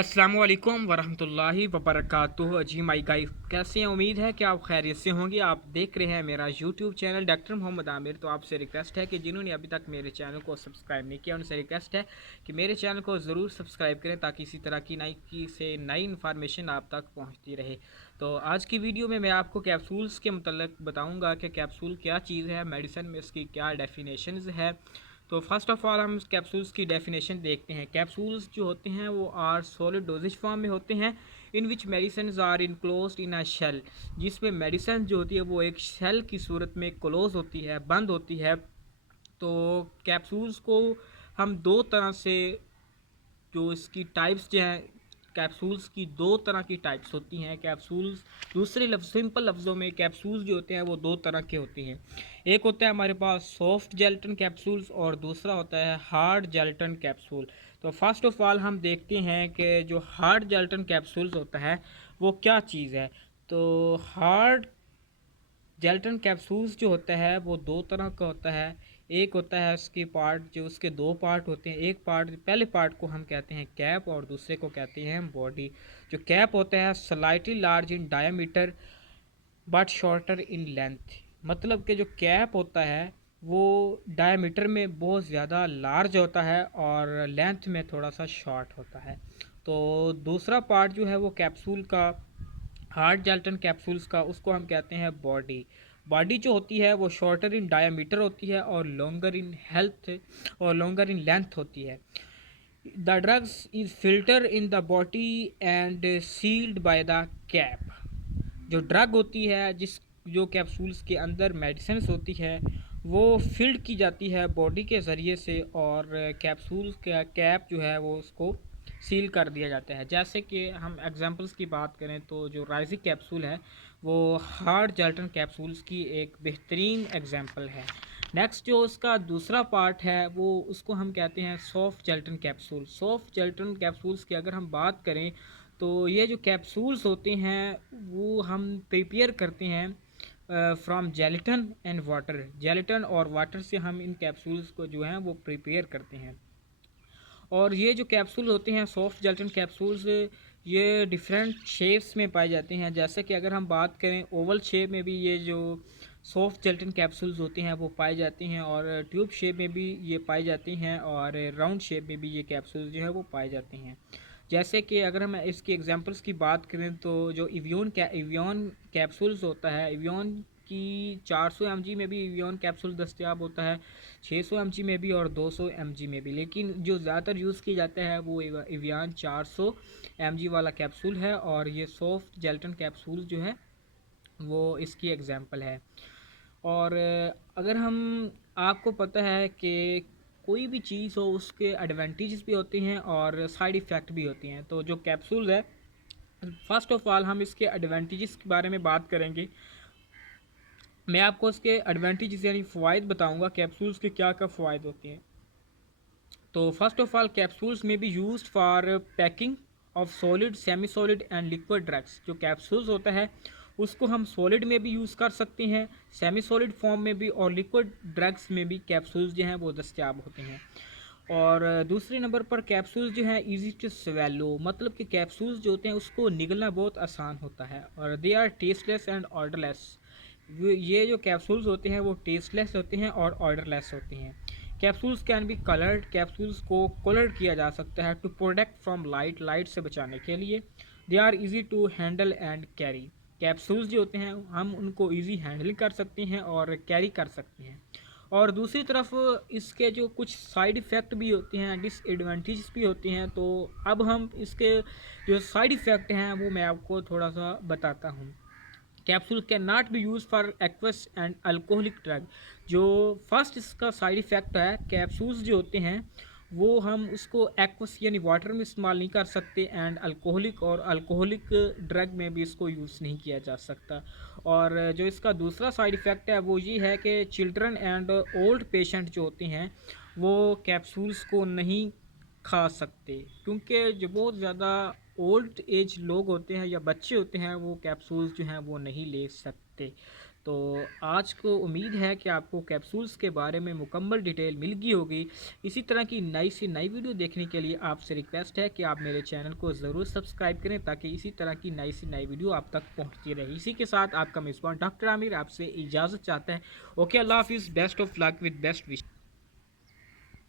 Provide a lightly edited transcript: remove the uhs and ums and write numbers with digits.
अस्सलामुअलैकुम वरहमतुल्लाहि वबरकातुहू। जी माई गाइस, कैसे हैं? उम्मीद है कि आप खैरियत से होंगे। आप देख रहे हैं मेरा YouTube channel doctor Mohammad Aamir. तो आपसे रिक्वेस्ट है कि जिन्होंने अभी तक मेरे चैनल को सब्सक्राइब नहीं किया, उनसे रिक्वेस्ट है कि मेरे चैनल को ज़रूर सब्सक्राइब करें ताकि इसी तरह की नई इन्फॉर्मेशन आप तक पहुँचती रहे। तो आज की वीडियो में मैं आपको कैप्सूल्स के मतलब बताऊँगा कि कैप्सूल क्या चीज़ है, मेडिसिन में इसकी क्या डेफिनेशंस है। तो फर्स्ट ऑफ ऑल हम कैप्सूल्स की डेफिनेशन देखते हैं। कैप्सूल्स जो होते हैं वो आर सॉलिड डोजेज फॉर्म में होते हैं in which medicine are enclosed in a shell, जिसमें मेडिसिन जो होती है वो एक शेल की सूरत में क्लोज होती है, बंद होती है। तो कैप्सूल्स को हम दो तरह से, जो इसकी टाइप्स जो हैं, कैप्सूल्स की दो तरह की टाइप्स होती हैं। कैप्सूल्स दूसरे सिंपल लफ्ज़ों में कैप्सूल्स जो होते हैं वो दो तरह के होते हैं। एक होता है हमारे पास सॉफ्ट जेलेटिन कैप्सूल्स और दूसरा होता है हार्ड जेलेटिन कैप्सूल। तो फर्स्ट ऑफ ऑल हम देखते हैं कि जो हार्ड जेलेटिन कैप्सूल्स होता है वो क्या चीज़ है। तो हार्ड जेलेटिन कैप्सूल्स जो होता है वो दो तरह का होता है। एक होता है उसके पार्ट, जो उसके दो पार्ट होते हैं। एक पार्ट, पहले पार्ट को हम कहते हैं कैप और दूसरे को कहते हैं बॉडी। जो कैप होता है slightly large in diameter but shorter in length. मतलब कि जो कैप होता है वो डायमीटर में बहुत ज़्यादा लार्ज होता है और लेंथ में थोड़ा सा शॉर्ट होता है। तो दूसरा पार्ट जो है वो कैप्सूल का, हार्ड जेलेटिन कैप्सूल्स का, उसको हम कहते हैं बॉडी। बॉडी जो होती है वो शॉर्टर इन डायमीटर होती है और लॉन्गर इन हेल्थ और लॉन्गर इन लेंथ होती है। The drugs is filter in the body and sealed by the cap. जो ड्रग होती है, जो कैप्सूल्स के अंदर मेडिसिन होती है, वो फिल्ड की जाती है बॉडी के ज़रिए से और कैप्सूल का कैप जो है वो उसको सील कर दिया जाता है। जैसे कि हम एग्जांपल्स की बात करें तो जो राइजिक कैप्सूल है वो हार्ड जेलेटिन कैप्सूल्स की एक बेहतरीन एग्जांपल है। नेक्स्ट जो उसका दूसरा पार्ट है वो उसको हम कहते हैं soft gelatin capsule. Soft gelatin capsules की अगर हम बात करें तो ये जो कैप्सूल्स होते हैं वो हम प्रिपेयर करते हैं from gelatin and water. Gelatin और वाटर से हम इन कैप्सूल्स को जो है वो प्रिपेयर करते हैं। और ये जो कैप्सूल होते हैं सॉफ्ट जेलेटिन कैप्सूल्स, ये डिफरेंट शेप्स में पाए जाते हैं। जैसे कि अगर हम बात करें ओवल शेप में भी ये जो सॉफ्ट जेलेटिन कैप्सूल्स होते हैं वो पाए जाते हैं और ट्यूब शेप में भी ये पाए जाते हैं और राउंड शेप में भी ये कैप्सूल जो है वो पाए जाते हैं। जैसे कि अगर हम इसके एग्जांपल्स की बात करें तो जो इवियन कैप्सूल्स होता है, इवियन की 400 mg में भी इवियन कैप्सूल दस्तियाब होता है, 600 mg में भी और 200 mg में भी। लेकिन जो ज़्यादातर यूज़ किया जाता है वो इवियन 400 mg वाला कैप्सूल है और ये सॉफ्ट जेलेटिन कैप्सूल जो है वो इसकी एग्जांपल है। और अगर हम, आपको पता है कि कोई भी चीज़ हो उसके एडवांटेजेस भी होते हैं और साइड इफ़ेक्ट भी होती हैं। तो जो कैप्सूल है, फर्स्ट ऑफ ऑल हम इसके एडवांटेजेस के बारे में बात करेंगे। मैं आपको इसके एडवांटेजेस यानी फ़वाइद बताऊंगा कैप्सूल्स के क्या क्या फ़वाइद होते हैं। तो फर्स्ट ऑफ ऑल कैप्सूल्स में be used for packing of solid, semi solid and liquid drugs. जो कैप्सूल्स होता है उसको हम सॉलिड में भी यूज़ कर सकते हैं, सेमी सॉलिड फॉर्म में भी, और लिक्विड ड्रग्स में भी कैप्सूल्स जो हैं वो दस्तियाब होते हैं। और दूसरे नंबर पर कैप्सूल्स जो हैं इजी टू स्वेलो, मतलब कि कैप्सूल्स जो होते हैं उसको निगलना बहुत आसान होता है। और they are tasteless and odourless. ये जो कैप्सूल्स होते हैं वो टेस्टलेस होते हैं और ऑर्डरलेस होते हैं। Capsules can be coloured, capsules को कलर किया जा सकता है to protect from light, light से बचाने के लिए। They are easy to handle and carry. Capsules जो होते हैं हम उनको इजी हैंडल कर सकते हैं और कैरी कर सकते हैं। और दूसरी तरफ इसके जो कुछ साइड इफ़ेक्ट भी होते हैं, डिसएडवांटेजेस भी होते हैं। तो अब हम इसके जो साइड इफ़ेक्ट हैं वो मैं आपको थोड़ा सा बताता हूँ। Capsule can not be use for aqueous and alcoholic drug. जो फर्स्ट इसका साइड इफ़ेक्ट है, कैप्सूल्स जो होते हैं वो हम उसको एक्वस यानी वाटर में इस्तेमाल नहीं कर सकते एंड अल्कोहलिक ड्रग में भी इसको यूज़ नहीं किया जा सकता। और जो इसका दूसरा साइड इफ़ेक्ट है वो ये है कि चिल्ड्रन एंड ओल्ड पेशेंट जो होते हैं वो कैप्सूल्स को नहीं खा सकते, क्योंकि जो बहुत ज़्यादा ओल्ड एज लोग होते हैं या बच्चे होते हैं वो कैप्सूल्स जो हैं वो नहीं ले सकते। तो आज को उम्मीद है कि आपको कैप्सूल्स के बारे में मुकम्मल डिटेल मिल गई होगी। इसी तरह की नई से नई वीडियो देखने के लिए आपसे रिक्वेस्ट है कि आप मेरे चैनल को ज़रूर सब्सक्राइब करें ताकि इसी तरह की नई से नई वीडियो आप तक पहुँचती रहे। इसी के साथ आपका मेज़बान डॉक्टर आमिर आपसे इजाज़त चाहता है। ओके, अल्लाह हाफिज़, best of luck with best wish.